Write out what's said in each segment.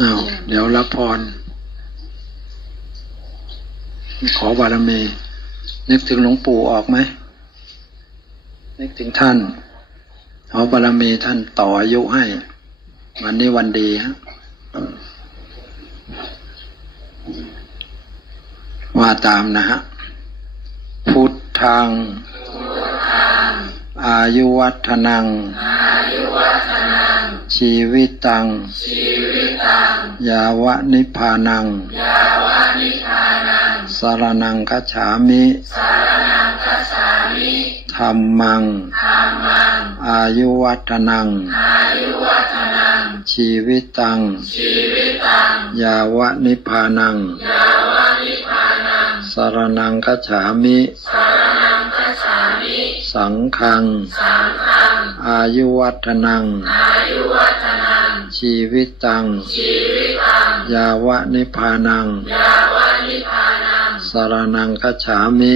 อ้าวเดี๋ยวรับพร ขอบารมี นึกถึงหลวงปู่ออกไหม นึกถึงท่าน ขอบารมีท่านต่ออายุให้ วันนี้วันดีฮะว่าตามนะฮะ พุทธัง อายุวัฒนัง ชีวิตัง ยาวะนิพพานัง สารนังคัจฉามิธรรมัง อายุวัฒนัง ชีวิตัง ยาวะนิพพานัง สารนังคัจฉามิสังฆัง อายุวัฒนัง ชีวิตัง ยาวะนิพพานัง สารนังคัจฉามิ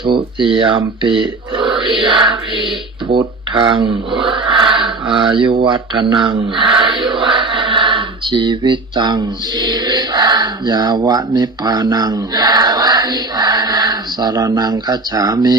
ทุติยามปิ พุทธัง อายุวัฒนัง ชีวิตัง ยาวะนิพพานัง สารนังคัจฉามิ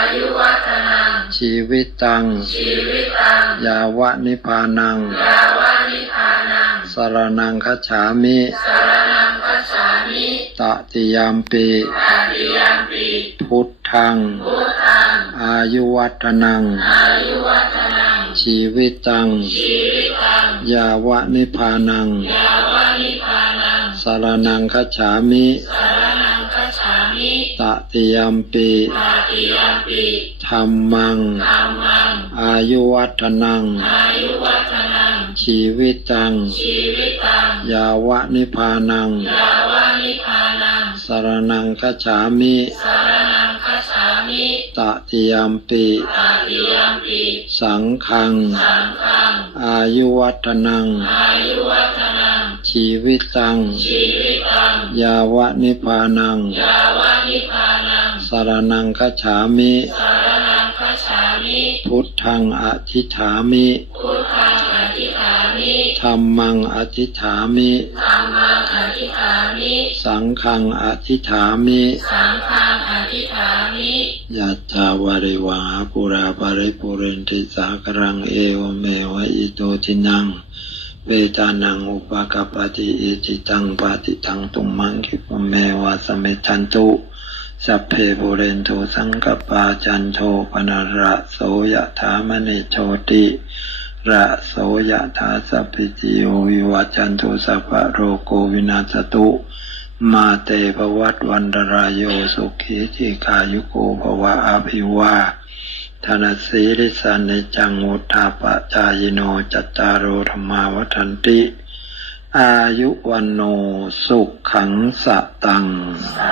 ชีวิตัง ยาวะนิพพานังสารนังคัจฉามิตติยามปิพุทธัง อายุวัฒนัง ชีวิตัง ยาวะนิพพานัง สารนังคัจฉามิ ตติยามปิธรรมังอายุวัฒนัง ชีวิตังยาวะนิพพานังสารนังคัจฉามิตติยามปิ สังฆังอายุวัฒนัง ชีวิตังยาวะนิพพานัง สารนังคัจฉามิ พุทธังอธิฐามิ ธรรมังอธิฐามิ สังฆังอธิฐามิยัตถาวาริวหาปุราปาริปุเรนติสากรังเอวเมวะอิโตทินังเวตานังอุปกปปติอิจิตังปฏิตังตุมมังคิปะเมวะสเมทันตุ สัพเพปุเรนโทสังกปาจันโทปนระโสยถามณิโชติระโสยถาสัพพิติโยวิวัจจันตุสัพพะโรโกวินาศตุ มาเตภวัตวันตรายโยสุขีจิกายุโกภวะอภิวาธนสีริสันในจังวุธาปะจายโนจัตตารโอธรรมาวัฏันติ อายุวันโนสุขขังสะตังสา